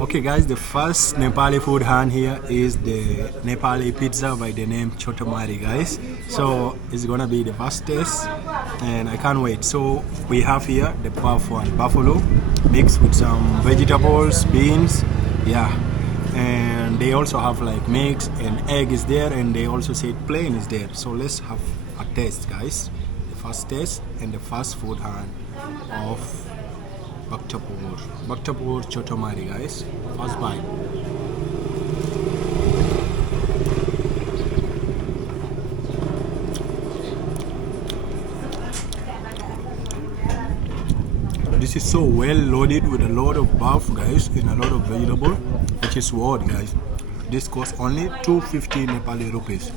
Okay guys, the first Nepali food hand here is the Nepali pizza by the name chotamari guys. So it's gonna be the first test and I can't wait. So we have here the puff one, buffalo mixed with some vegetables, beans, yeah. And they also have like mix and egg is there, and they also said plain is there. So let's have a taste guys. The first taste and the first food hand of Bhaktapur chotamari guys. First bite. This is so well loaded with a lot of buff guys and a lot of vegetable, which is what guys. This costs only 250 Nepali rupees.